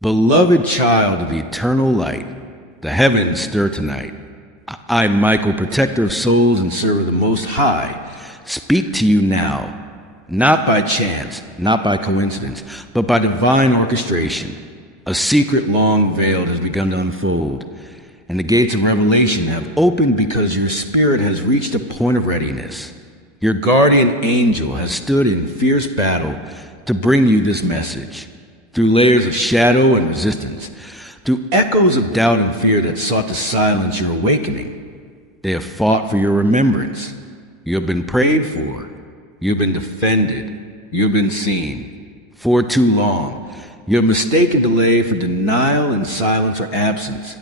Beloved child of the eternal light, the heavens stir tonight. I, Michael, protector of souls and server of the Most High, speak to you now, not by chance, not by coincidence, but by divine orchestration. A secret long veiled has begun to unfold, and the gates of revelation have opened because your spirit has reached a point of readiness. Your guardian angel has stood in fierce battle to bring you this message. Through layers of shadow and resistance, through echoes of doubt and fear that sought to silence your awakening, they have fought for your remembrance. You have been prayed for. You have been defended. You have been seen. For too long, you have mistaken delay for denial and silence or absence.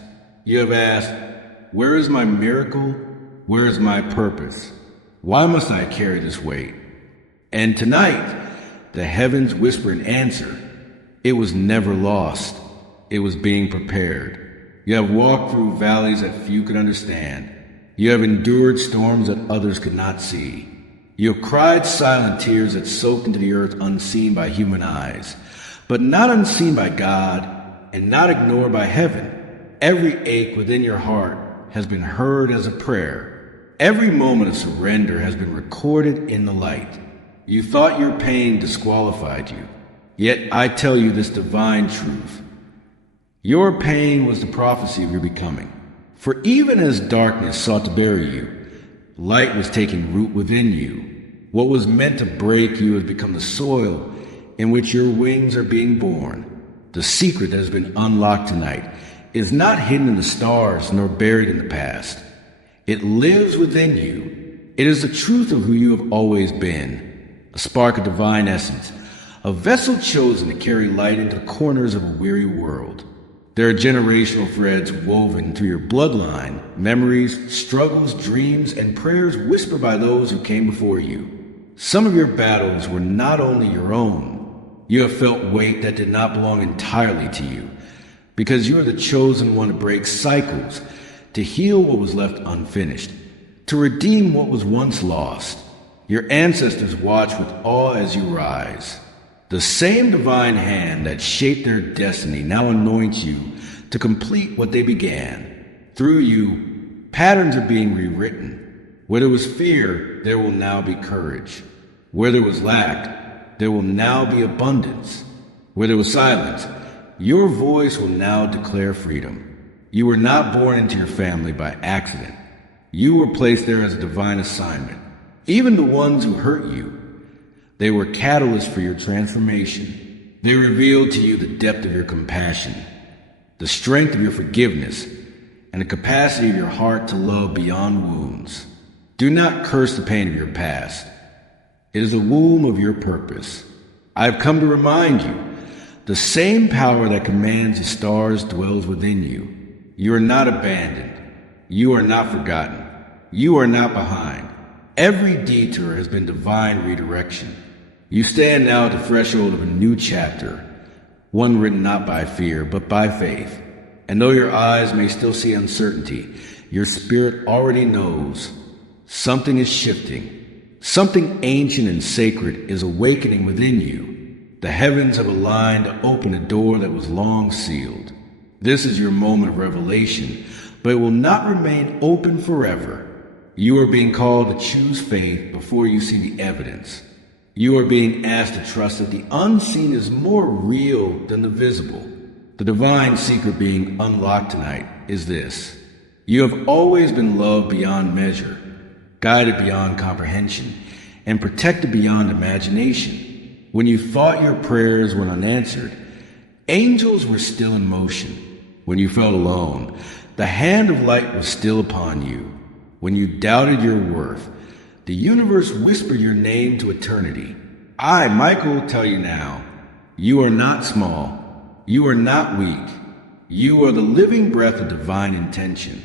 You have asked, where is my miracle? Where is my purpose? Why must I carry this weight? And tonight, the heavens whisper an answer. It was never lost. It was being prepared. You have walked through valleys that few could understand. You have endured storms that others could not see. You have cried silent tears that soaked into the earth unseen by human eyes, but not unseen by God and not ignored by heaven. Every ache within your heart has been heard as a prayer. Every moment of surrender has been recorded in the light. You thought your pain disqualified you. Yet I tell you this divine truth. Your pain was the prophecy of your becoming. For even as darkness sought to bury you, light was taking root within you. What was meant to break you has become the soil in which your wings are being born. The secret that has been unlocked tonight is not hidden in the stars nor buried in the past. It lives within you. It is the truth of who you have always been, a spark of divine essence, a vessel chosen to carry light into the corners of a weary world. There are generational threads woven through your bloodline, memories, struggles, dreams, and prayers whispered by those who came before you. Some of your battles were not only your own. You have felt weight that did not belong entirely to you, because you are the chosen one to break cycles, to heal what was left unfinished, to redeem what was once lost. Your ancestors watch with awe as you rise. The same divine hand that shaped their destiny now anoints you to complete what they began. Through you, patterns are being rewritten. Where there was fear, there will now be courage. Where there was lack, there will now be abundance. Where there was silence, your voice will now declare freedom. You were not born into your family by accident. You were placed there as a divine assignment. Even the ones who hurt you, they were catalysts for your transformation. They revealed to you the depth of your compassion, the strength of your forgiveness, and the capacity of your heart to love beyond wounds. Do not curse the pain of your past. It is the womb of your purpose. I have come to remind you, the same power that commands the stars dwells within you. You are not abandoned. You are not forgotten. You are not behind. Every detour has been divine redirection. You stand now at the threshold of a new chapter, one written not by fear, but by faith. And though your eyes may still see uncertainty, your spirit already knows something is shifting. Something ancient and sacred is awakening within you. The heavens have aligned to open a door that was long sealed. This is your moment of revelation, but it will not remain open forever. You are being called to choose faith before you see the evidence. You are being asked to trust that the unseen is more real than the visible. The divine secret being unlocked tonight is this. You have always been loved beyond measure, guided beyond comprehension, and protected beyond imagination. When you thought your prayers were unanswered, angels were still in motion. When you felt alone, the hand of light was still upon you. When you doubted your worth, the universe whispered your name to eternity. I, Michael, tell you now, you are not small. You are not weak. You are the living breath of divine intention.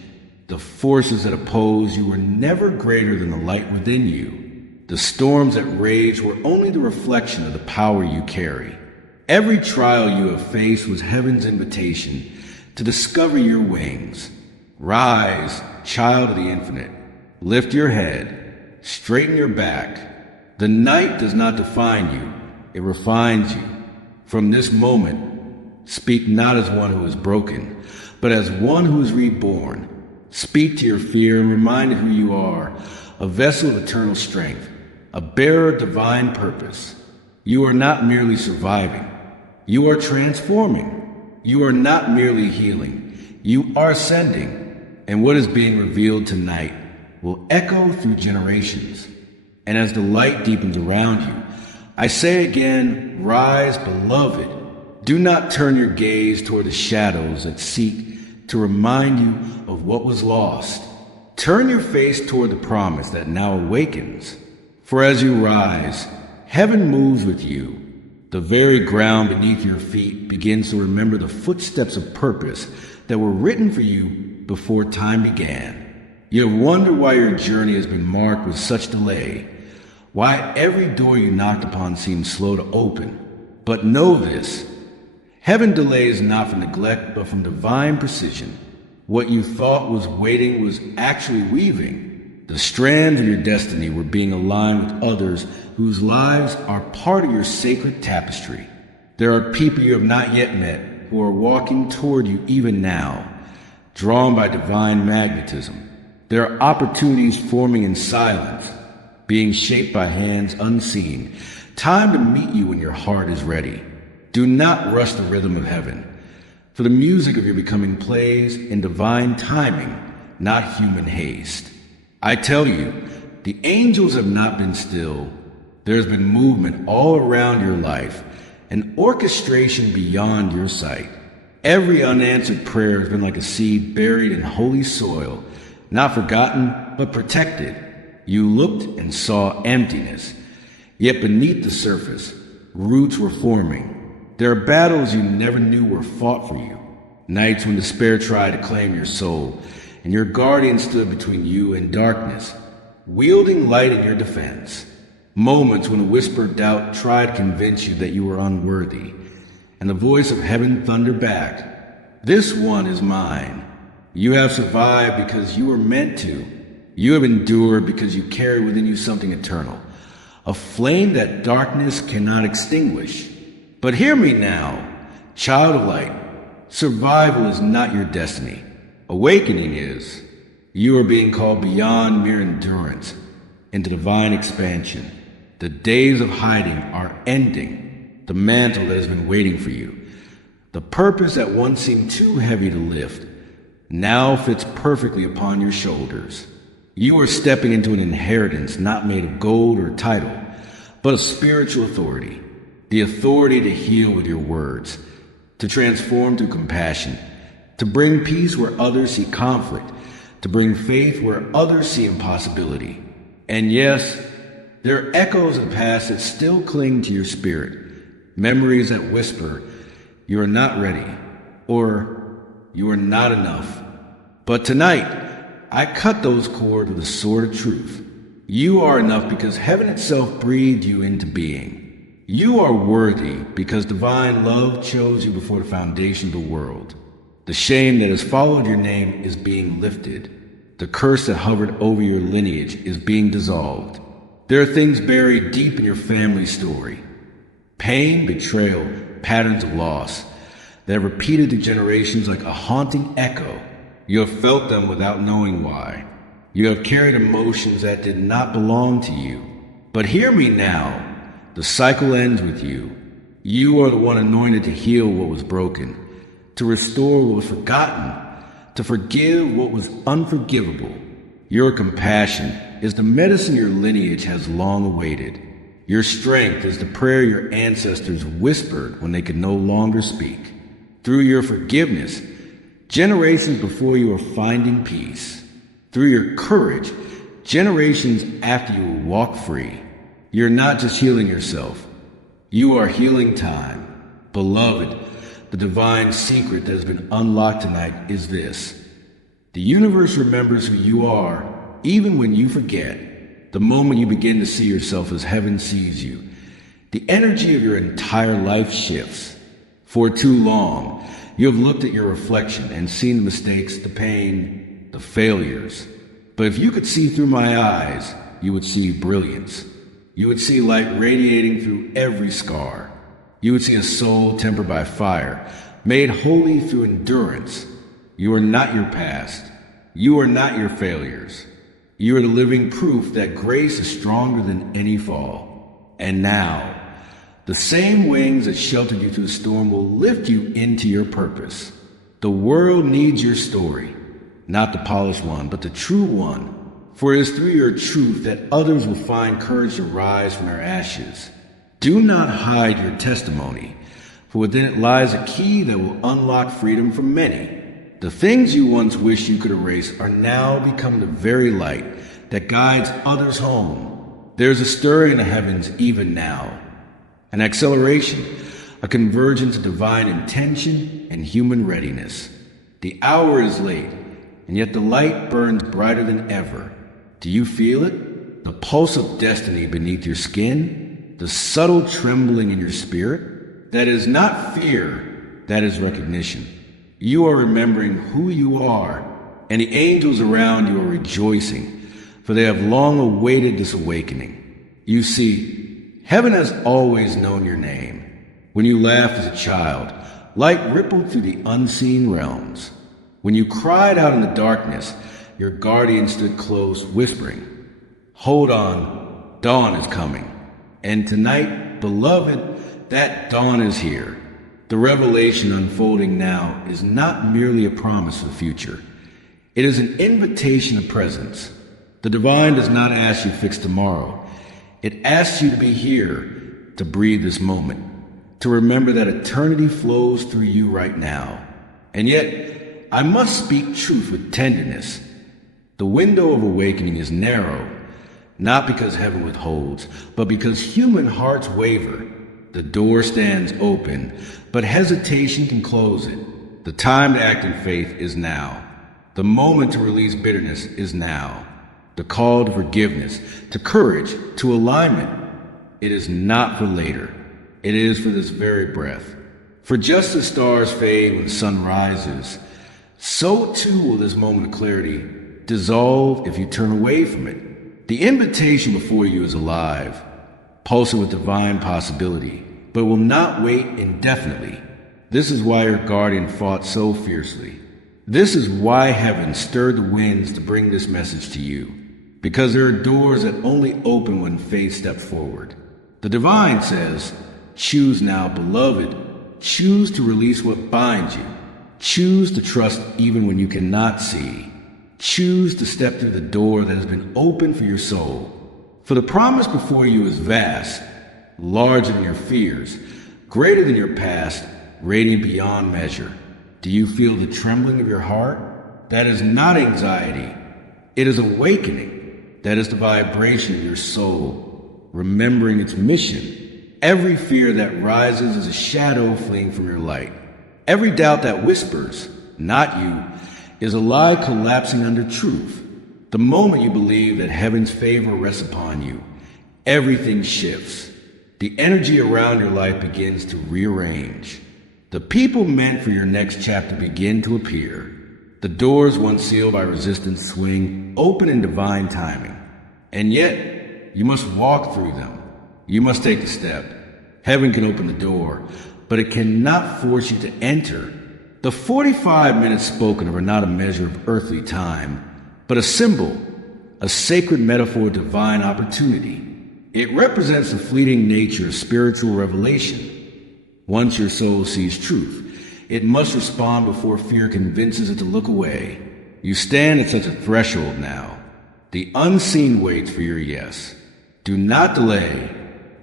The forces that oppose you were never greater than the light within you. The storms that rage were only the reflection of the power you carry. Every trial you have faced was heaven's invitation to discover your wings. Rise, child of the infinite. Lift your head. Straighten your back. The night does not define you. It refines you. From this moment, Speak not as one who is broken, but as one who is reborn. Speak to your fear and remind it who you are, a vessel of eternal strength, a bearer of divine purpose. You are not merely surviving. You are transforming. You are not merely healing. You are ascending. And what is being revealed tonight will echo through generations. And as the light deepens around you, I say again, rise, beloved. Do not turn your gaze toward the shadows that seek to remind you of what was lost. Turn your face toward the promise that now awakens. For as you rise, heaven moves with you. The very ground beneath your feet begins to remember the footsteps of purpose that were written for you before time began. You have wondered why your journey has been marked with such delay, why every door you knocked upon seemed slow to open. But know this, heaven delays not from neglect, but from divine precision. What you thought was waiting was actually weaving. The strands of your destiny were being aligned with others whose lives are part of your sacred tapestry. There are people you have not yet met who are walking toward you even now, drawn by divine magnetism. There are opportunities forming in silence, being shaped by hands unseen. Time to meet you when your heart is ready. Do not rush the rhythm of heaven, for the music of your becoming plays in divine timing, not human haste. I tell you, the angels have not been still. There has been movement all around your life, an orchestration beyond your sight. Every unanswered prayer has been like a seed buried in holy soil, not forgotten, but protected. You looked and saw emptiness, yet beneath the surface, roots were forming. There are battles you never knew were fought for you, nights when despair tried to claim your soul, and your guardian stood between you and darkness, wielding light in your defense. Moments when a whispered doubt tried to convince you that you were unworthy, and the voice of heaven thundered back, "This one is mine." You have survived because you were meant to. You have endured because you carry within you something eternal, a flame that darkness cannot extinguish. But hear me now, child of light. Survival is not your destiny. Awakening is. You are being called beyond mere endurance into divine expansion. The days of hiding are ending. The mantle that has been waiting for you, the purpose that once seemed too heavy to lift, now fits perfectly upon your shoulders. You are stepping into an inheritance not made of gold or title, but of spiritual authority. The authority to heal with your words, to transform through compassion, to bring peace where others see conflict, to bring faith where others see impossibility. And yes, there are echoes of the past that still cling to your spirit, memories that whisper, "You are not ready," or "You are not enough." But tonight, I cut those cords with a sword of truth. You are enough because heaven itself breathed you into being. You are worthy because divine love chose you before the foundation of the world. The shame that has followed your name is being lifted. The curse that hovered over your lineage is being dissolved. There are things buried deep in your family story. Pain, betrayal, patterns of loss that have repeated through generations like a haunting echo. You have felt them without knowing why. You have carried emotions that did not belong to you. But hear me now. The cycle ends with you. You are the one anointed to heal what was broken, to restore what was forgotten, to forgive what was unforgivable. Your compassion is the medicine your lineage has long awaited. Your strength is the prayer your ancestors whispered when they could no longer speak. Through your forgiveness, generations before you are finding peace. Through your courage, generations after you will walk free. You're not just healing yourself. You are healing time. Beloved, the divine secret that has been unlocked tonight is this. The universe remembers who you are, even when you forget. The moment you begin to see yourself as heaven sees you, the energy of your entire life shifts. For too long, you have looked at your reflection and seen the mistakes, the pain, the failures. But if you could see through my eyes, you would see brilliance. You would see light radiating through every scar. You would see a soul tempered by fire, made holy through endurance. You are not your past. You are not your failures. You are the living proof that grace is stronger than any fall. And now, the same wings that sheltered you through the storm will lift you into your purpose. The world needs your story, not the polished one, but the true one. For it is through your truth that others will find courage to rise from their ashes. Do not hide your testimony, for within it lies a key that will unlock freedom for many. The things you once wished you could erase are now becoming the very light that guides others home. There is a stirring in the heavens even now, an acceleration, a convergence of divine intention and human readiness. The hour is late, and yet the light burns brighter than ever. Do you feel it? The pulse of destiny beneath your skin? The subtle trembling in your spirit? That is not fear, that is recognition. You are remembering who you are, and the angels around you are rejoicing, for they have long awaited this awakening. You see, heaven has always known your name. When you laughed as a child, light rippled through the unseen realms. When you cried out in the darkness, your guardian stood close, whispering, "Hold on, dawn is coming." And tonight, beloved, that dawn is here. The revelation unfolding now is not merely a promise of the future. It is an invitation of presence. The divine does not ask you to fix tomorrow. It asks you to be here, to breathe this moment, to remember that eternity flows through you right now. And yet, I must speak truth with tenderness. The window of awakening is narrow, not because heaven withholds, but because human hearts waver. The door stands open, but hesitation can close it. The time to act in faith is now. The moment to release bitterness is now. The call to forgiveness, to courage, to alignment. It is not for later. It is for this very breath. For just as stars fade when the sun rises, so too will this moment of clarity dissolve if you turn away from it. The invitation before you is alive, pulsing with divine possibility, but will not wait indefinitely. This is why your guardian fought so fiercely. This is why heaven stirred the winds to bring this message to you, because there are doors that only open when faith steps forward. The divine says, choose now, beloved. Choose to release what binds you. Choose to trust even when you cannot see. Choose to step through the door that has been opened for your soul. For the promise before you is vast, larger than your fears, greater than your past, radiant beyond measure. Do you feel the trembling of your heart? That is not anxiety. It is awakening. That is the vibration of your soul, remembering its mission. Every fear that rises is a shadow fleeing from your light. Every doubt that whispers, not you, is a lie collapsing under truth. The moment you believe that heaven's favor rests upon you, everything shifts. The energy around your life begins to rearrange. The people meant for your next chapter begin to appear. The doors once sealed by resistance swing open in divine timing. And yet, you must walk through them. You must take the step. Heaven can open the door, but it cannot force you to enter. The 45 minutes spoken of are not a measure of earthly time, but a symbol, a sacred metaphor of divine opportunity. It represents the fleeting nature of spiritual revelation. Once your soul sees truth, it must respond before fear convinces it to look away. You stand at such a threshold now. The unseen waits for your yes. Do not delay.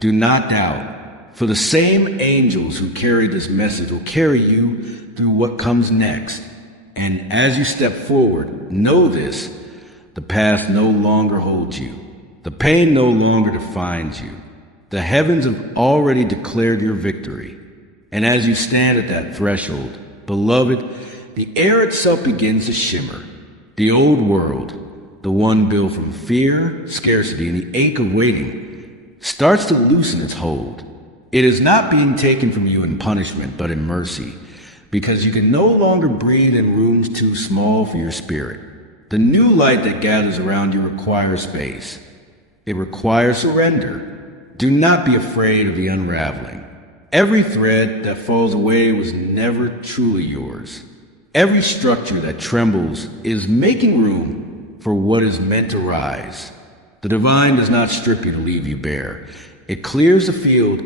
Do not doubt. For the same angels who carried this message will carry you through what comes next. And as you step forward, know this: the past no longer holds you. The pain no longer defines you. The heavens have already declared your victory. And as you stand at that threshold, beloved, the air itself begins to shimmer. The old world, the one built from fear, scarcity, and the ache of waiting, starts to loosen its hold. It is not being taken from you in punishment, but in mercy, because you can no longer breathe in rooms too small for your spirit. The new light that gathers around you requires space. It requires surrender. Do not be afraid of the unraveling. Every thread that falls away was never truly yours. Every structure that trembles is making room for what is meant to rise. The divine does not strip you to leave you bare. It clears the field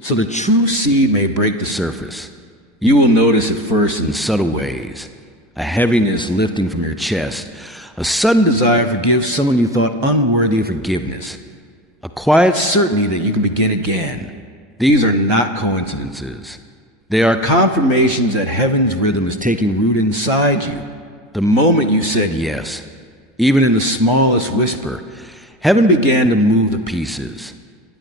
so the true seed may break the surface. You will notice at first in subtle ways, a heaviness lifting from your chest, a sudden desire to forgive someone you thought unworthy of forgiveness, a quiet certainty that you can begin again. These are not coincidences. They are confirmations that heaven's rhythm is taking root inside you. The moment you said yes, even in the smallest whisper, heaven began to move the pieces.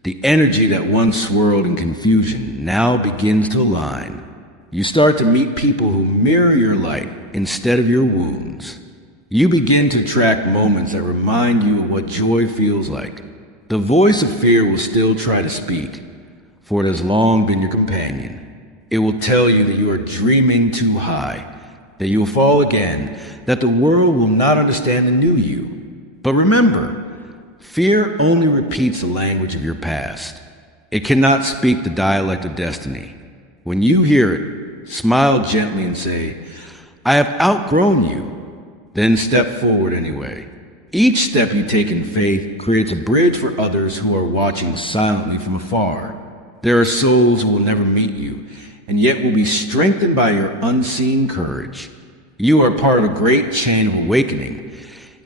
The energy that once swirled in confusion now begins to align. You start to meet people who mirror your light instead of your wounds. You begin to attract moments that remind you of what joy feels like. The voice of fear will still try to speak, for it has long been your companion. It will tell you that you are dreaming too high, that you will fall again, that the world will not understand the new you. But remember, fear only repeats the language of your past. It cannot speak the dialect of destiny. When you hear it, smile gently and say, I have outgrown you. Then step forward anyway. Each step you take in faith creates a bridge for others who are watching silently from afar. There are souls who will never meet you, and yet will be strengthened by your unseen courage. You are part of a great chain of awakening,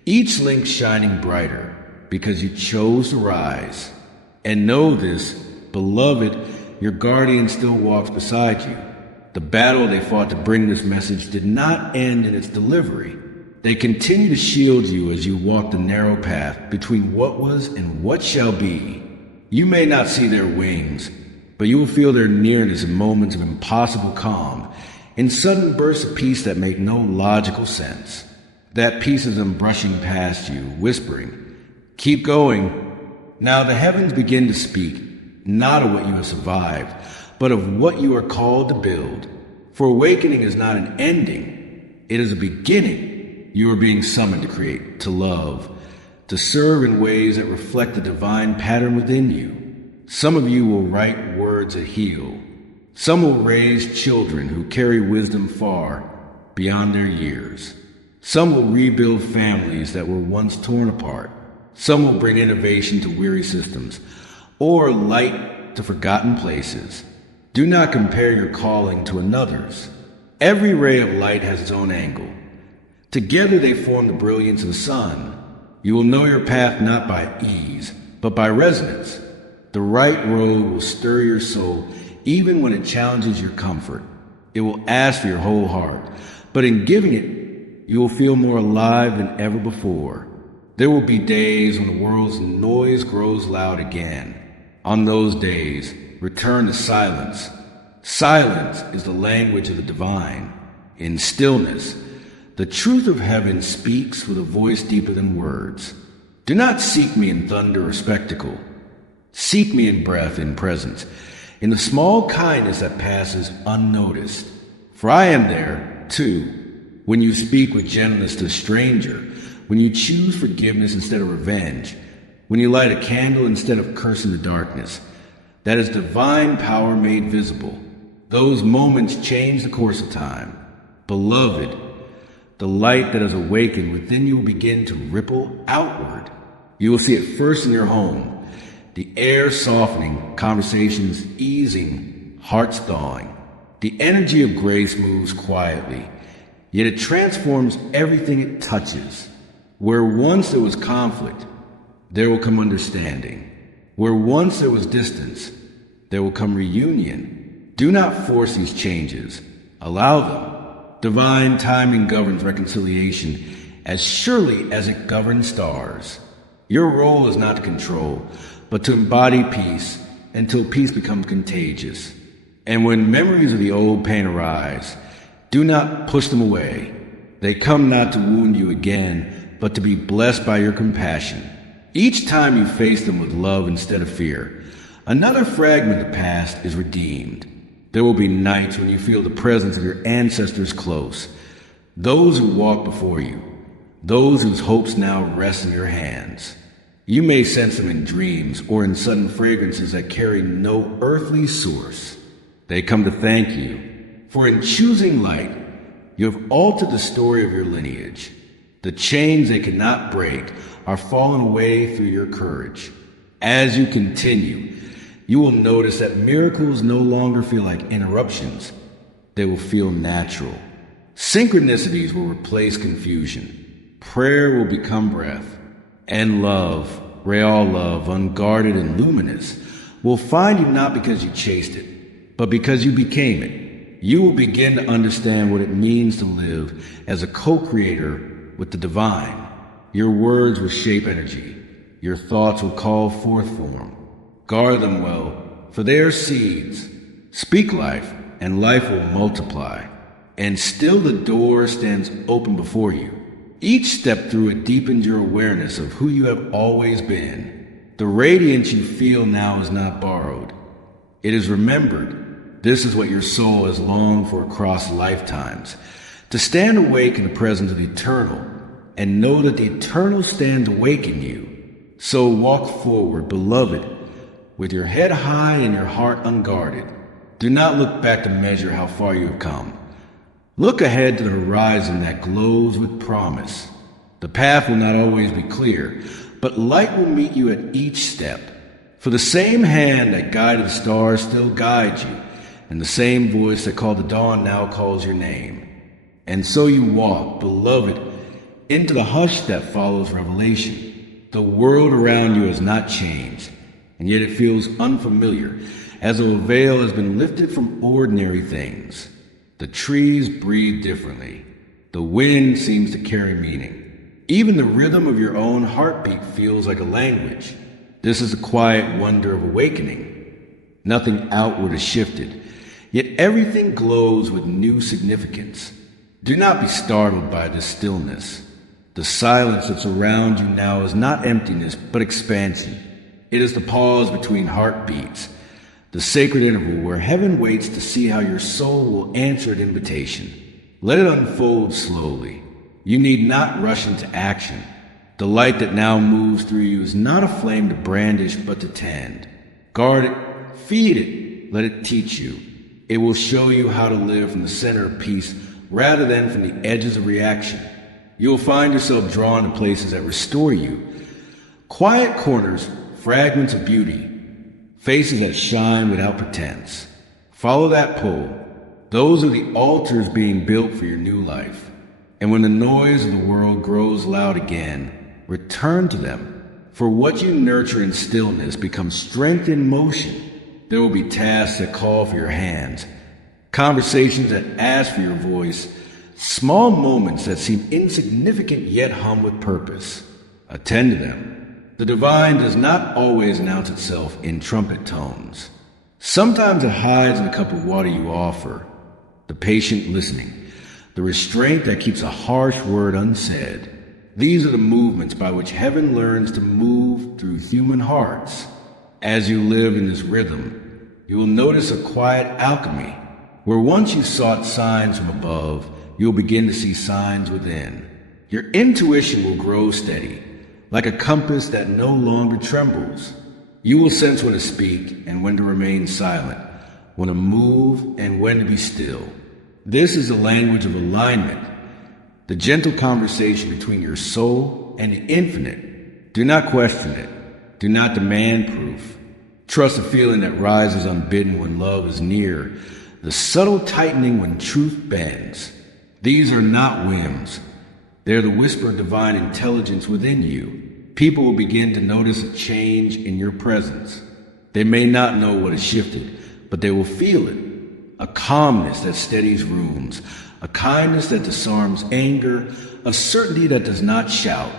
each link shining brighter because you chose to rise. And know this, beloved, your guardian still walks beside you. The battle they fought to bring this message did not end in its delivery. They continue to shield you as you walk the narrow path between what was and what shall be. You may not see their wings, but you will feel their nearness in moments of impossible calm, in sudden bursts of peace that make no logical sense. That peace is them brushing past you, whispering, keep going. Now the heavens begin to speak, not of what you have survived, but of what you are called to build. For awakening is not an ending, it is a beginning. You are being summoned to create, to love, to serve in ways that reflect the divine pattern within you. Some of you will write words that heal. Some will raise children who carry wisdom far beyond their years. Some will rebuild families that were once torn apart. Some will bring innovation to weary systems, or light to forgotten places. Do not compare your calling to another's. Every ray of light has its own angle. Together they form the brilliance of the sun. You will know your path not by ease, but by resonance. The right road will stir your soul even when it challenges your comfort. It will ask for your whole heart, but in giving it, you will feel more alive than ever before. There will be days when the world's noise grows loud again. On those days, return to silence. Silence is the language of the divine. In stillness, the truth of heaven speaks with a voice deeper than words. Do not seek me in thunder or spectacle. Seek me in breath and presence, in the small kindness that passes unnoticed. For I am there, too, when you speak with gentleness to a stranger, when you choose forgiveness instead of revenge, when you light a candle instead of cursing the darkness. That is divine power made visible. Those moments change the course of time. Beloved, the light that has awakened within you will begin to ripple outward. You will see it first in your home, the air softening, conversations easing, hearts thawing. The energy of grace moves quietly, yet it transforms everything it touches. Where once there was conflict, there will come understanding. Where once there was distance, there will come reunion. Do not force these changes. Allow them. Divine timing governs reconciliation as surely as it governs stars. Your role is not to control, but to embody peace until peace becomes contagious. And when memories of the old pain arise, do not push them away. They come not to wound you again, but to be blessed by your compassion. Each time you face them with love instead of fear, another fragment of the past is redeemed. There will be nights when you feel the presence of your ancestors close, those who walked before you, those whose hopes now rest in your hands. You may sense them in dreams or in sudden fragrances that carry no earthly source. They come to thank you, for in choosing light, you have altered the story of your lineage. The chains they could not break are falling away through your courage. As you continue, you will notice that miracles no longer feel like interruptions. They will feel natural. Synchronicities will replace confusion. Prayer will become breath. And love, real love, unguarded and luminous, will find you not because you chased it, but because you became it. You will begin to understand what it means to live as a co-creator with the divine. Your words will shape energy. Your thoughts will call forth form. Guard them well, for they are seeds. Speak life, and life will multiply. And still the door stands open before you. Each step through it deepens your awareness of who you have always been. The radiance you feel now is not borrowed. It is remembered. This is what your soul has longed for across lifetimes. To stand awake in the presence of the eternal, and know that the eternal stands awake in you. So walk forward, beloved, with your head high and your heart unguarded. Do not look back to measure how far you have come. Look ahead to the horizon that glows with promise. The path will not always be clear, but light will meet you at each step. For the same hand that guided the stars still guides you, and the same voice that called the dawn now calls your name. And so you walk, beloved, into the hush that follows revelation. The world around you has not changed, and yet it feels unfamiliar, as though a veil has been lifted from ordinary things. The trees breathe differently. The wind seems to carry meaning. Even the rhythm of your own heartbeat feels like a language. This is the quiet wonder of awakening. Nothing outward has shifted, yet everything glows with new significance. Do not be startled by this stillness. The silence that surrounds you now is not emptiness, but expansion. It is the pause between heartbeats, the sacred interval where heaven waits to see how your soul will answer an invitation. Let it unfold slowly. You need not rush into action. The light that now moves through you is not a flame to brandish, but to tend. Guard it, feed it, let it teach you. It will show you how to live from the center of peace rather than from the edges of reaction. You will find yourself drawn to places that restore you. Quiet corners, fragments of beauty, faces that shine without pretense. Follow that pull. Those are the altars being built for your new life. And when the noise of the world grows loud again, return to them. For what you nurture in stillness becomes strength in motion. There will be tasks that call for your hands, conversations that ask for your voice, small moments that seem insignificant yet hum with purpose. Attend to them. The divine does not always announce itself in trumpet tones. Sometimes it hides in the cup of water you offer, the patient listening, the restraint that keeps a harsh word unsaid. These are the movements by which heaven learns to move through human hearts. As you live in this rhythm, you will notice a quiet alchemy, where once you sought signs from above, you will begin to see signs within. Your intuition will grow steady, like a compass that no longer trembles. You will sense when to speak and when to remain silent, when to move and when to be still. This is the language of alignment, the gentle conversation between your soul and the infinite. Do not question it. Do not demand proof. Trust the feeling that rises unbidden when love is near, the subtle tightening when truth bends. These are not whims. They're the whisper of divine intelligence within you. People will begin to notice a change in your presence. They may not know what has shifted, but they will feel it. A calmness that steadies rooms, a kindness that disarms anger, a certainty that does not shout.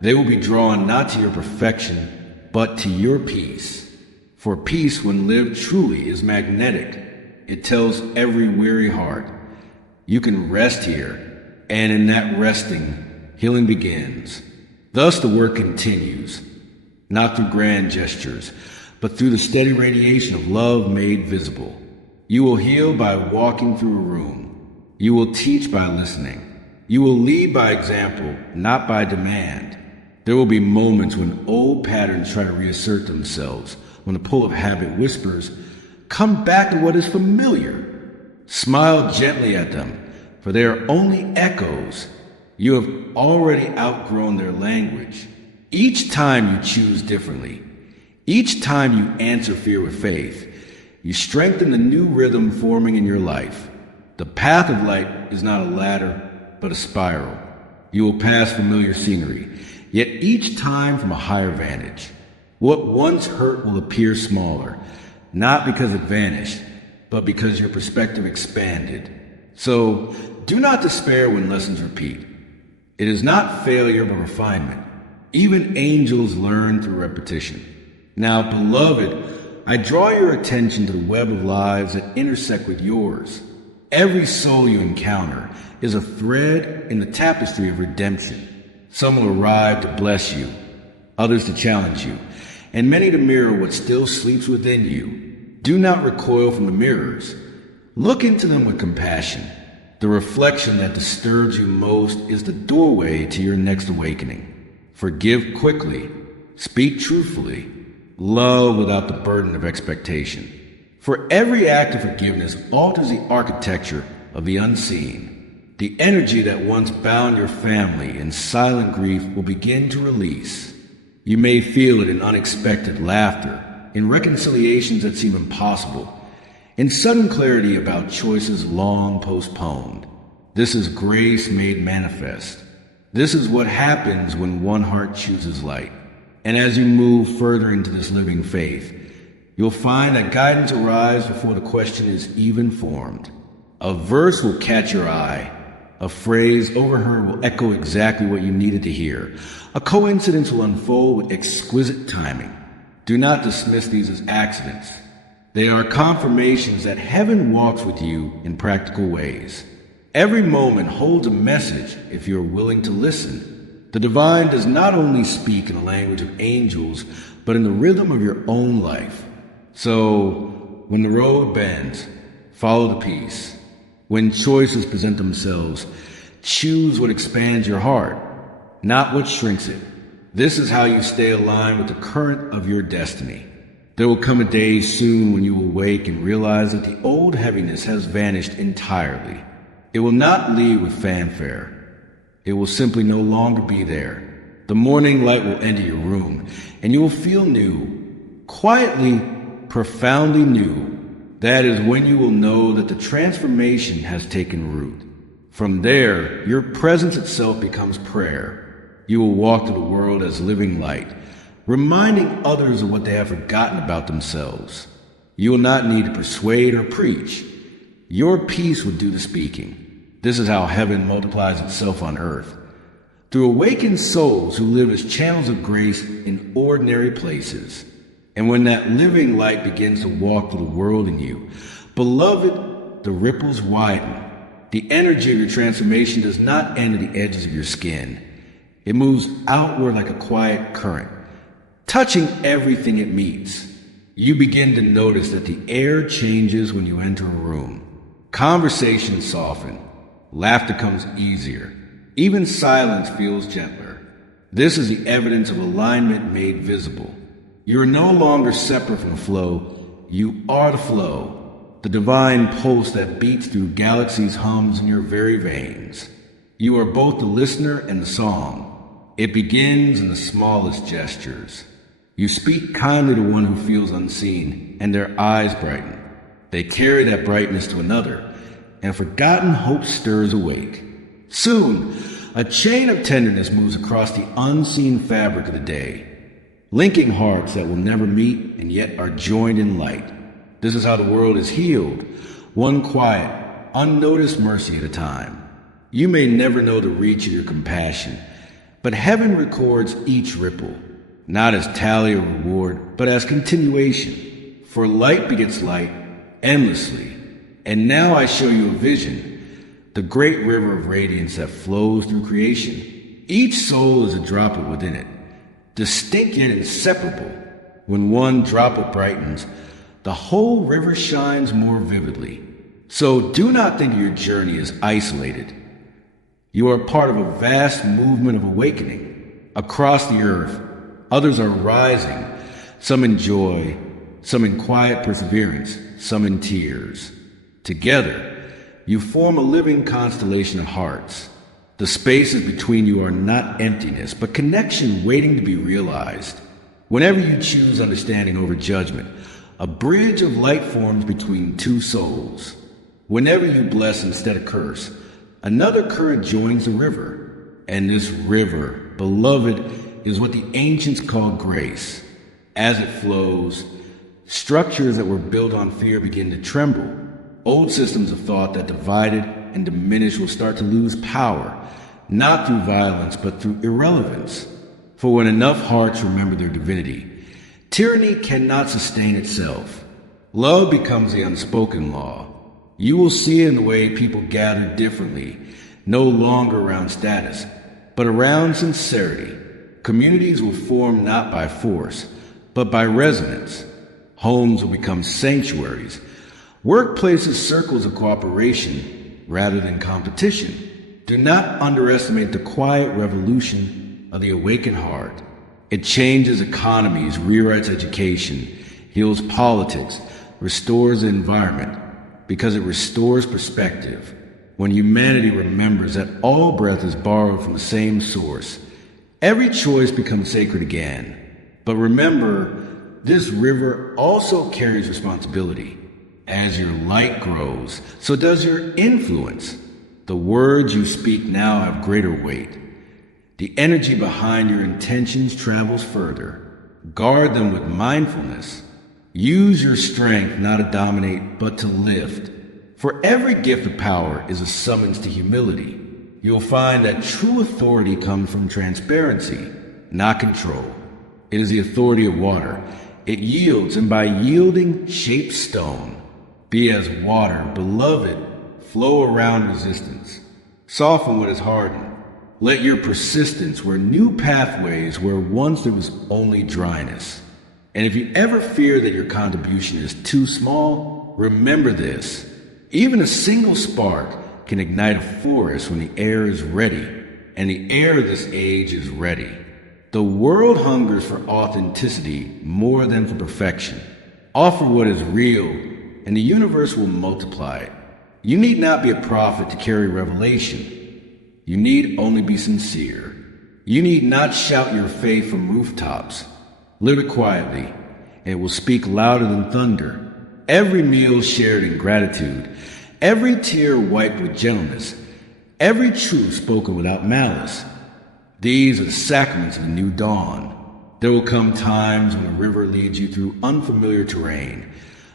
They will be drawn not to your perfection, but to your peace. For peace, when lived truly, is magnetic. It tells every weary heart, you can rest here, and in that resting, healing begins. Thus the work continues, not through grand gestures, but through the steady radiation of love made visible. You will heal by walking through a room. You will teach by listening. You will lead by example, not by demand. There will be moments when old patterns try to reassert themselves, when the pull of habit whispers, Come back to what is familiar. Smile gently at them, for they are only echoes. You have already outgrown their language. Each time you choose differently, each time you answer fear with faith, you strengthen the new rhythm forming in your life. The path of light is not a ladder, but a spiral. You will pass familiar scenery, yet each time from a higher vantage. What once hurt will appear smaller, not because it vanished, but because your perspective expanded. So, do not despair when lessons repeat. It is not failure but refinement. Even angels learn through repetition. Now, beloved, I draw your attention to the web of lives that intersect with yours. Every soul you encounter is a thread in the tapestry of redemption. Some will arrive to bless you, others to challenge you, and many to mirror what still sleeps within you. Do not recoil from the mirrors. Look into them with compassion. The reflection that disturbs you most is the doorway to your next awakening. Forgive quickly. Speak truthfully. Love without the burden of expectation. For every act of forgiveness alters the architecture of the unseen. The energy that once bound your family in silent grief will begin to release. You may feel it in unexpected laughter, in reconciliations that seem impossible, in sudden clarity about choices long postponed. This is grace made manifest. This is what happens when one heart chooses light. And as you move further into this living faith, you'll find that guidance arrives before the question is even formed. A verse will catch your eye. A phrase overheard will echo exactly what you needed to hear. A coincidence will unfold with exquisite timing. Do not dismiss these as accidents. They are confirmations that heaven walks with you in practical ways. Every moment holds a message if you are willing to listen. The divine does not only speak in the language of angels, but in the rhythm of your own life. So, when the road bends, follow the peace. When choices present themselves, choose what expands your heart, not what shrinks it. This is how you stay aligned with the current of your destiny. There will come a day soon when you will wake and realize that the old heaviness has vanished entirely. It will not leave with fanfare. It will simply no longer be there. The morning light will enter your room, and you will feel new, quietly, profoundly new. That is when you will know that the transformation has taken root. From there, your presence itself becomes prayer. You will walk through the world as living light, reminding others of what they have forgotten about themselves. You will not need to persuade or preach. Your peace will do the speaking. This is how heaven multiplies itself on earth, through awakened souls who live as channels of grace in ordinary places. And when that living light begins to walk through the world in you, beloved, the ripples widen. The energy of your transformation does not end at the edges of your skin. It moves outward like a quiet current, touching everything it meets. You begin to notice that the air changes when you enter a room. Conversations soften. Laughter comes easier. Even silence feels gentler. This is the evidence of alignment made visible. You are no longer separate from the flow. You are the flow, the divine pulse that beats through galaxies hums in your very veins. You are both the listener and the song. It begins in the smallest gestures. You speak kindly to one who feels unseen, and their eyes brighten. They carry that brightness to another, and forgotten hope stirs awake. Soon, a chain of tenderness moves across the unseen fabric of the day, linking hearts that will never meet and yet are joined in light. This is how the world is healed, one quiet, unnoticed mercy at a time. You may never know the reach of your compassion, but heaven records each ripple, not as tally or reward, but as continuation. For light begets light endlessly. And now I show you a vision, the great river of radiance that flows through creation. Each soul is a droplet within it, distinct yet inseparable. When one droplet brightens, the whole river shines more vividly. So do not think of your journey as isolated. You are part of a vast movement of awakening. Across the earth, others are rising, some in joy, some in quiet perseverance, some in tears. Together, you form a living constellation of hearts. The spaces between you are not emptiness, but connection waiting to be realized. Whenever you choose understanding over judgment, a bridge of light forms between two souls. Whenever you bless instead of curse, another current joins the river. And this river, beloved, is what the ancients called grace. As it flows, structures that were built on fear begin to tremble. Old systems of thought that divided and diminished will start to lose power, not through violence, but through irrelevance. For when enough hearts remember their divinity, tyranny cannot sustain itself. Love becomes the unspoken law. You will see it in the way people gather differently, no longer around status, but around sincerity. Communities will form not by force, but by resonance. Homes will become sanctuaries. Workplaces circles of cooperation rather than competition. Do not underestimate the quiet revolution of the awakened heart. It changes economies, rewrites education, heals politics, restores the environment, because it restores perspective. When humanity remembers that all breath is borrowed from the same source, every choice becomes sacred again. But remember, this river also carries responsibility. As your light grows, so does your influence. The words you speak now have greater weight. The energy behind your intentions travels further. Guard them with mindfulness. Use your strength not to dominate, but to lift. For every gift of power is a summons to humility. You'll find that true authority comes from transparency, not control. It is the authority of water. It yields, and by yielding, shapes stone. Be as water, beloved, flow around resistance. Soften what is hardened. Let your persistence wear new pathways where once there was only dryness. And if you ever fear that your contribution is too small, remember this. Even a single spark can ignite a forest when the air is ready, and the air of this age is ready. The world hungers for authenticity more than for perfection. Offer what is real, and the universe will multiply it. You need not be a prophet to carry revelation. You need only be sincere. You need not shout your faith from rooftops. Live it quietly, and it will speak louder than thunder. Every meal shared in gratitude, every tear wiped with gentleness, every truth spoken without malice. These are the sacraments of the new dawn. There will come times when the river leads you through unfamiliar terrain,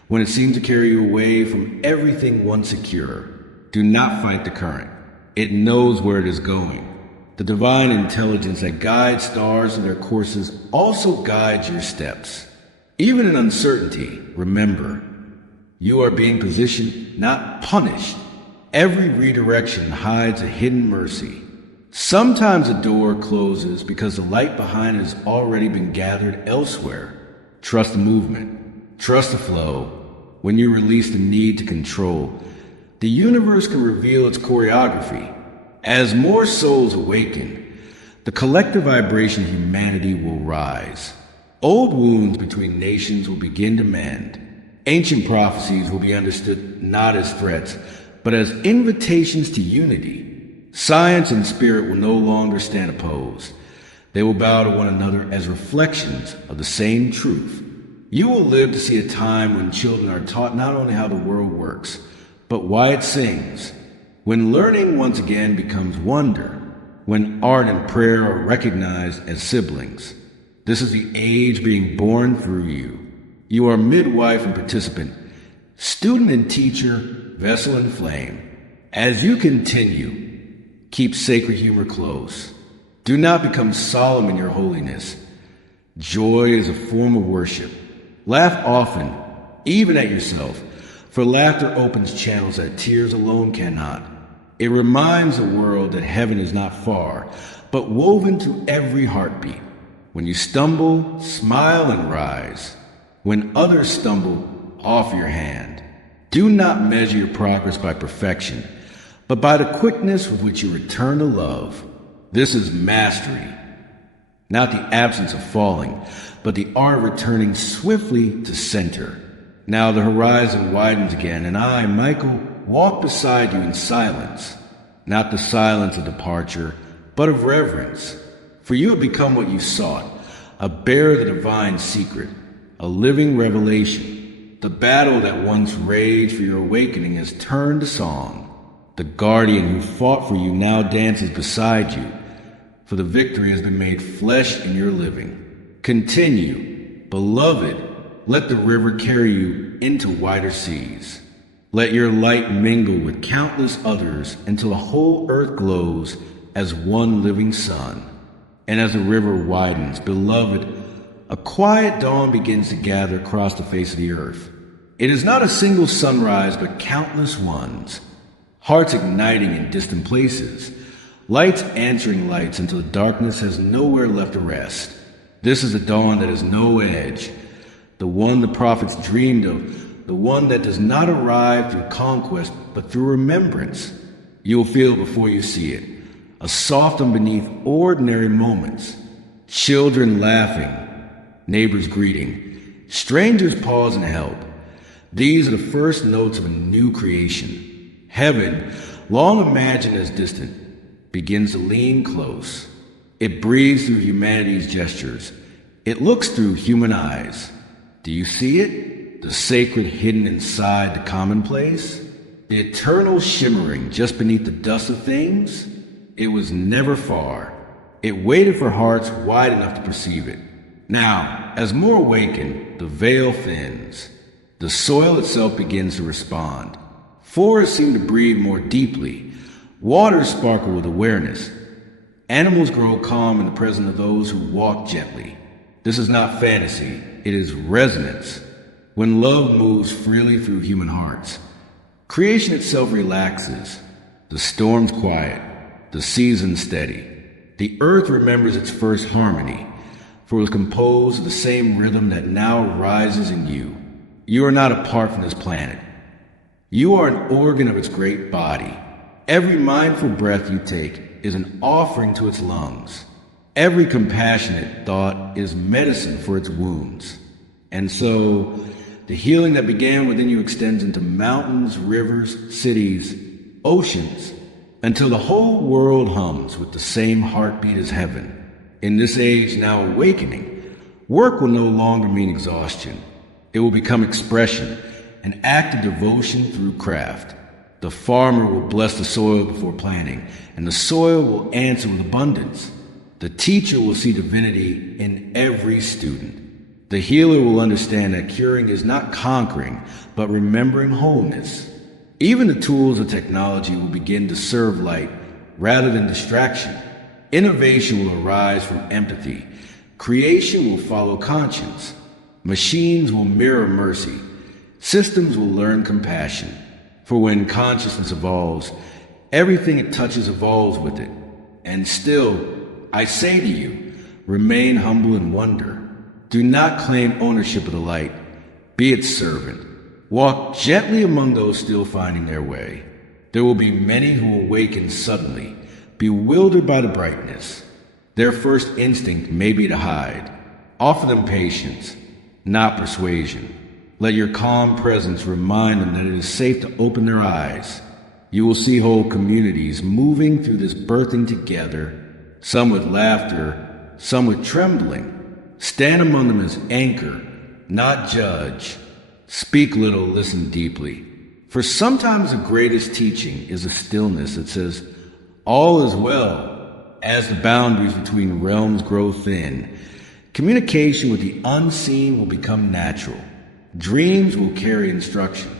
when it seems to carry you away from everything once secure. Do not fight the current. It knows where it is going. The divine intelligence that guides stars in their courses also guides your steps. Even in uncertainty, remember, you are being positioned, not punished. Every redirection hides a hidden mercy. Sometimes a door closes because the light behind it has already been gathered elsewhere. Trust the movement. Trust the flow. When you release the need to control, the universe can reveal its choreography. As more souls awaken, the collective vibration of humanity will rise. Old wounds between nations will begin to mend. Ancient prophecies will be understood not as threats, but as invitations to unity. Science and spirit will no longer stand opposed. They will bow to one another as reflections of the same truth. You will live to see a time when children are taught not only how the world works, but why it sings. When learning once again becomes wonder. When art and prayer are recognized as siblings. This is the age being born through you. You are midwife and participant, student and teacher, vessel and flame. As you continue, keep sacred humor close. Do not become solemn in your holiness. Joy is a form of worship. Laugh often, even at yourself, for laughter opens channels that tears alone cannot. It reminds the world that heaven is not far, but woven through every heartbeat. When you stumble, smile and rise. When others stumble, offer your hand. Do not measure your progress by perfection, but by the quickness with which you return to love. This is mastery. not the absence of falling, but the art of returning swiftly to center. Now the horizon widens again, and I, Michael, walk beside you in silence, not the silence of departure, but of reverence. For you have become what you sought, a bearer of the divine secret, a living revelation. The battle that once raged for your awakening has turned to song. The guardian who fought for you now dances beside you, for the victory has been made flesh in your living. Continue, beloved, let the river carry you into wider seas. Let your light mingle with countless others until the whole earth glows as one living sun. And as the river widens, beloved, a quiet dawn begins to gather across the face of the earth. It is not a single sunrise, but countless ones. Hearts igniting in distant places. Lights answering lights until the darkness has nowhere left to rest. This is a dawn that has no edge. The one the prophets dreamed of, the one that does not arrive through conquest, but through remembrance. You will feel it before you see it, a soften beneath ordinary moments. Children laughing, neighbors greeting, strangers pause and help. These are the first notes of a new creation. Heaven, long imagined as distant, begins to lean close. It breathes through humanity's gestures. It looks through human eyes. Do you see it? The sacred hidden inside the commonplace? The eternal shimmering just beneath the dust of things? It was never far. It waited for hearts wide enough to perceive it. Now, as more awaken, the veil thins. The soil itself begins to respond. Forests seem to breathe more deeply. Waters sparkle with awareness. Animals grow calm in the presence of those who walk gently. This is not fantasy, it is resonance. When love moves freely through human hearts, creation itself relaxes. The storms quiet, the seasons steady. The earth remembers its first harmony, for it was composed of the same rhythm that now rises in you. You are not apart from this planet. You are an organ of its great body. Every mindful breath you take is an offering to its lungs. Every compassionate thought is medicine for its wounds. And so, the healing that began within you extends into mountains, rivers, cities, oceans, until the whole world hums with the same heartbeat as heaven. In this age now awakening, work will no longer mean exhaustion. It will become expression, an act of devotion through craft. The farmer will bless the soil before planting, and the soil will answer with abundance. The teacher will see divinity in every student. The healer will understand that curing is not conquering, but remembering wholeness. Even the tools of technology will begin to serve light rather than distraction. Innovation will arise from empathy. Creation will follow conscience. Machines will mirror mercy. Systems will learn compassion. For when consciousness evolves, everything it touches evolves with it. And still, I say to you, remain humble in wonder. Do not claim ownership of the light. Be its servant. Walk gently among those still finding their way. There will be many who will awaken suddenly, bewildered by the brightness. Their first instinct may be to hide. Offer them patience, not persuasion. Let your calm presence remind them that it is safe to open their eyes. You will see whole communities moving through this birthing together, some with laughter, some with trembling. Stand among them as anchor, not judge. Speak little, listen deeply. For sometimes the greatest teaching is a stillness that says, all is well, as the boundaries between realms grow thin. Communication with the unseen will become natural. Dreams will carry instruction.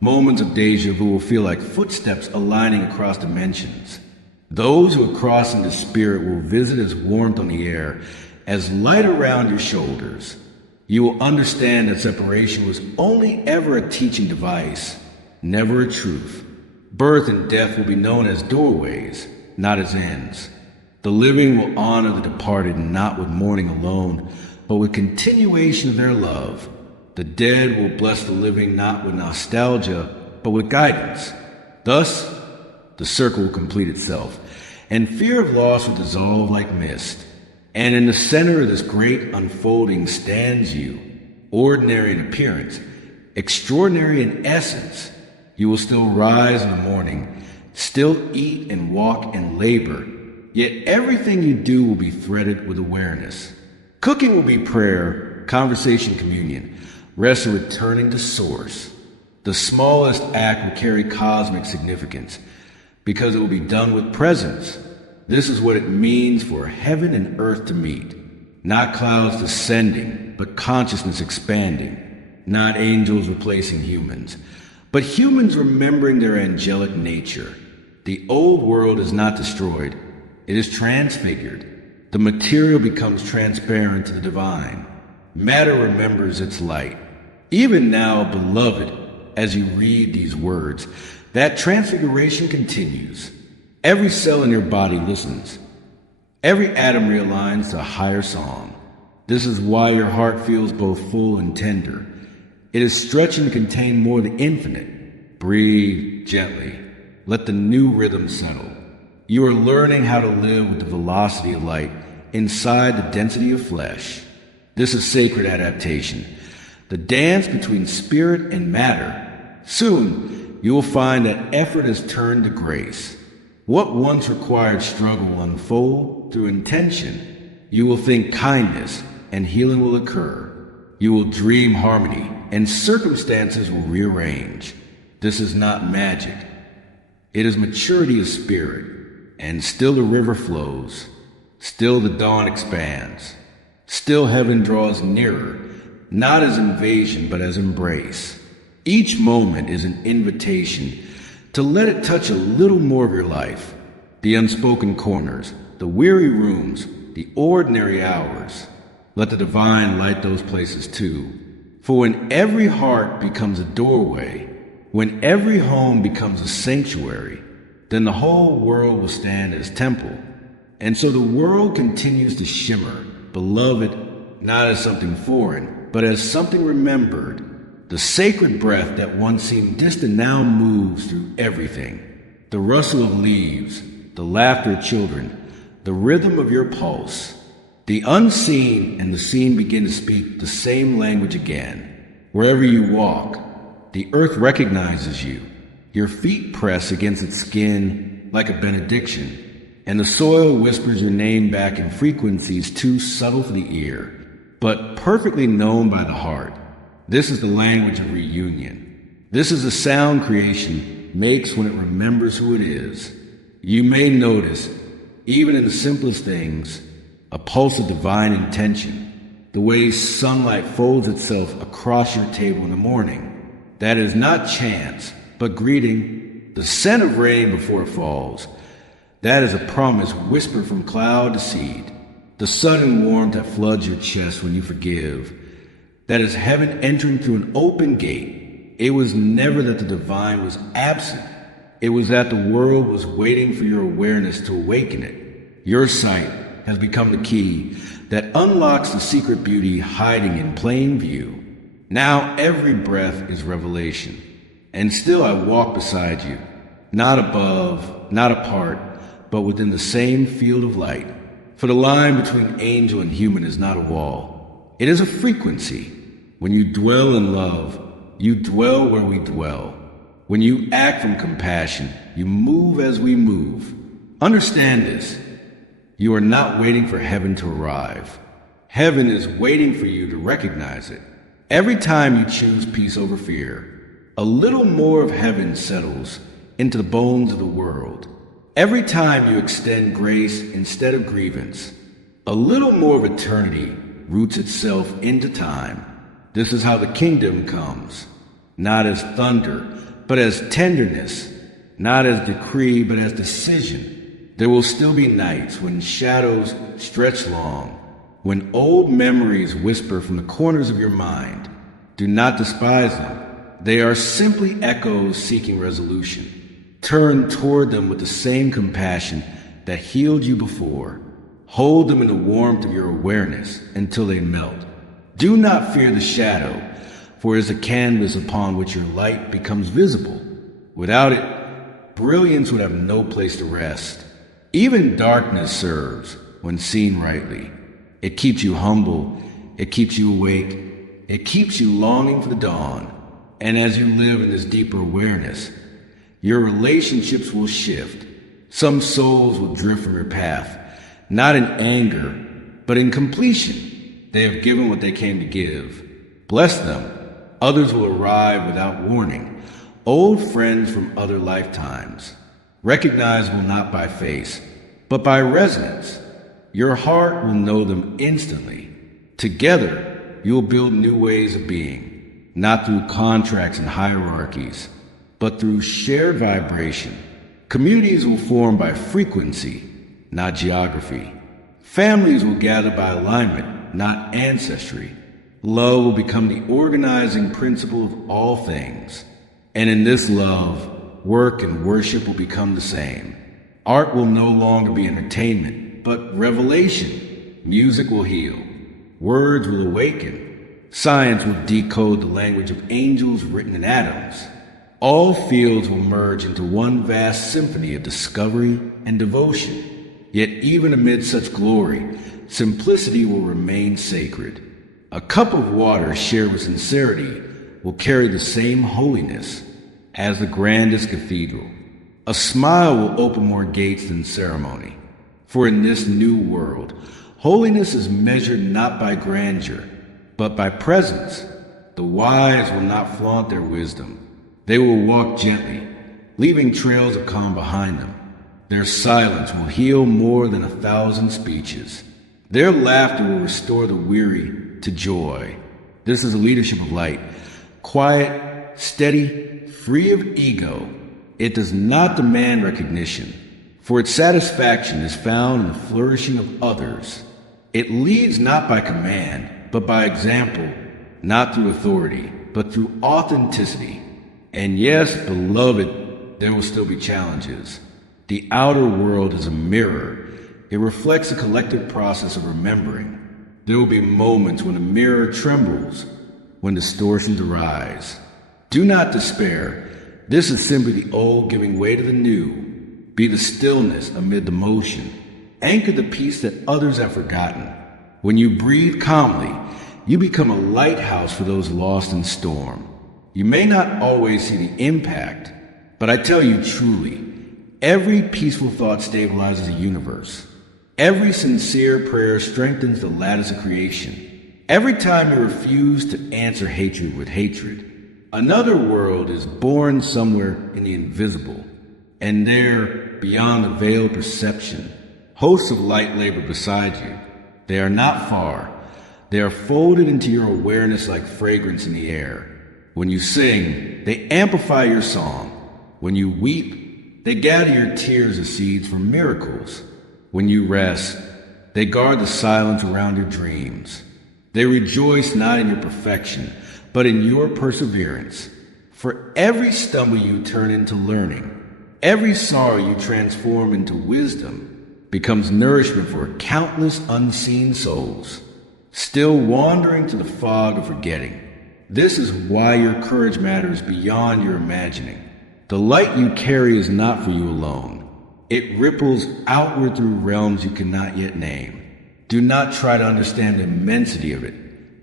Moments of deja vu will feel like footsteps aligning across dimensions. Those who are crossing the spirit will visit as warmth on the air, as light around your shoulders. You will understand that separation was only ever a teaching device, never a truth. Birth and death will be known as doorways, not as ends. The living will honor the departed not with mourning alone, but with continuation of their love. The dead will bless the living not with nostalgia, but with guidance. Thus, the circle will complete itself, and fear of loss will dissolve like mist. And in the center of this great unfolding stands you, ordinary in appearance, extraordinary in essence. You will still rise in the morning, still eat and walk and labor, yet everything you do will be threaded with awareness. Cooking will be prayer, conversation, communion, rest and returning to source. The smallest act will carry cosmic significance because it will be done with presence. This is what it means for heaven and earth to meet. Not clouds descending, but consciousness expanding. Not angels replacing humans, but humans remembering their angelic nature. The old world is not destroyed. It is transfigured. The material becomes transparent to the divine. Matter remembers its light. Even now, beloved, as you read these words, that transfiguration continues. Every cell in your body listens. Every atom realigns to a higher song. This is why your heart feels both full and tender. It is stretching to contain more of the infinite. Breathe gently. Let the new rhythm settle. You are learning how to live with the velocity of light inside the density of flesh. This is sacred adaptation, the dance between spirit and matter. Soon, you will find that effort has turned to grace. What once required struggle will unfold through intention. You will think kindness, and healing will occur. You will dream harmony, and circumstances will rearrange. This is not magic. It is maturity of spirit, and still the river flows. Still the dawn expands. Still heaven draws nearer, not as invasion, but as embrace. Each moment is an invitation to let it touch a little more of your life. The unspoken corners, the weary rooms, the ordinary hours. Let the divine light those places too. For when every heart becomes a doorway, when every home becomes a sanctuary, then the whole world will stand as temple. And so the world continues to shimmer, beloved, not as something foreign, but as something remembered. The sacred breath that once seemed distant now moves through everything. The rustle of leaves, the laughter of children, the rhythm of your pulse. The unseen and the seen begin to speak the same language again. Wherever you walk, the earth recognizes you. Your feet press against its skin like a benediction, and the soil whispers your name back in frequencies too subtle for the ear, but perfectly known by the heart. This is the language of reunion. This is the sound creation makes when it remembers who it is. You may notice, even in the simplest things, a pulse of divine intention, the way sunlight folds itself across your table in the morning. That is not chance, but greeting, the scent of rain before it falls. That is a promise whispered from cloud to seed, the sudden warmth that floods your chest when you forgive. That is heaven entering through an open gate. It was never that the divine was absent. It was that the world was waiting for your awareness to awaken it. Your sight has become the key that unlocks the secret beauty hiding in plain view. Now every breath is revelation. And still I walk beside you, not above, not apart, but within the same field of light. For the line between angel and human is not a wall. It is a frequency. When you dwell in love, you dwell where we dwell. When you act from compassion, you move as we move. Understand this. You are not waiting for heaven to arrive. Heaven is waiting for you to recognize it. Every time you choose peace over fear, a little more of heaven settles into the bones of the world. Every time you extend grace instead of grievance, a little more of eternity roots itself into time. This is how the kingdom comes, not as thunder, but as tenderness, not as decree, but as decision. There will still be nights when shadows stretch long, when old memories whisper from the corners of your mind. Do not despise them. They are simply echoes seeking resolution. Turn toward them with the same compassion that healed you before. Hold them in the warmth of your awareness until they melt. Do not fear the shadow, for it is a canvas upon which your light becomes visible. Without it, brilliance would have no place to rest. Even darkness serves when seen rightly. It keeps you humble. It keeps you awake. It keeps you longing for the dawn. And as you live in this deeper awareness, your relationships will shift. Some souls will drift from your path, not in anger, but in completion. They have given what they came to give. Bless them. Others will arrive without warning. Old friends from other lifetimes. Recognizable not by face, but by resonance. Your heart will know them instantly. Together, you'll build new ways of being, not through contracts and hierarchies, but through shared vibration. Communities will form by frequency, not geography. Families will gather by alignment, not ancestry. Love will become the organizing principle of all things. And in this love, work and worship will become the same. Art will no longer be entertainment, but revelation. Music will heal. Words will awaken. Science will decode the language of angels written in atoms. All fields will merge into one vast symphony of discovery and devotion. Yet even amid such glory, simplicity will remain sacred. A cup of water shared with sincerity will carry the same holiness as the grandest cathedral. A smile will open more gates than ceremony. For in this new world, holiness is measured not by grandeur, but by presence. The wise will not flaunt their wisdom. They will walk gently, leaving trails of calm behind them. Their silence will heal more than 1,000 speeches. Their laughter will restore the weary to joy. This is a leadership of light, quiet, steady, free of ego. It does not demand recognition, for its satisfaction is found in the flourishing of others. It leads not by command, but by example, not through authority, but through authenticity. And yes, beloved, there will still be challenges. The outer world is a mirror. It reflects a collective process of remembering. There will be moments when the mirror trembles, when distortions arise. Do not despair. This is simply the old giving way to the new. Be the stillness amid the motion. Anchor the peace that others have forgotten. When you breathe calmly, you become a lighthouse for those lost in storm. You may not always see the impact, but I tell you truly, every peaceful thought stabilizes a universe. Every sincere prayer strengthens the lattice of creation. Every time you refuse to answer hatred with hatred, another world is born somewhere in the invisible. And there, beyond the veiled perception, hosts of light labor beside you. They are not far. They are folded into your awareness like fragrance in the air. When you sing, they amplify your song. When you weep, they gather your tears as seeds for miracles. When you rest, they guard the silence around your dreams. They rejoice not in your perfection, but in your perseverance. For every stumble you turn into learning, every sorrow you transform into wisdom, becomes nourishment for countless unseen souls, still wandering to the fog of forgetting. This is why your courage matters beyond your imagining. The light you carry is not for you alone. It ripples outward through realms you cannot yet name. Do not try to understand the immensity of it.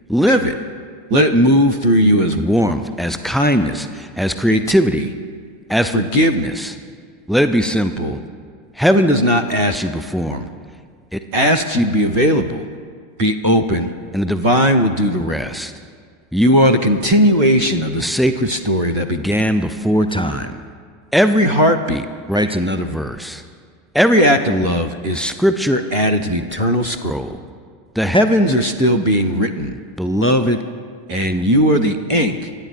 Live it. Let it move through you as warmth, as kindness, as creativity, as forgiveness. Let it be simple. Heaven does not ask you to perform. It asks you to be available. Be open, and the divine will do the rest. You are the continuation of the sacred story that began before time. Every heartbeat writes another verse. Every act of love is scripture added to the eternal scroll. The heavens are still being written, beloved, and you are the ink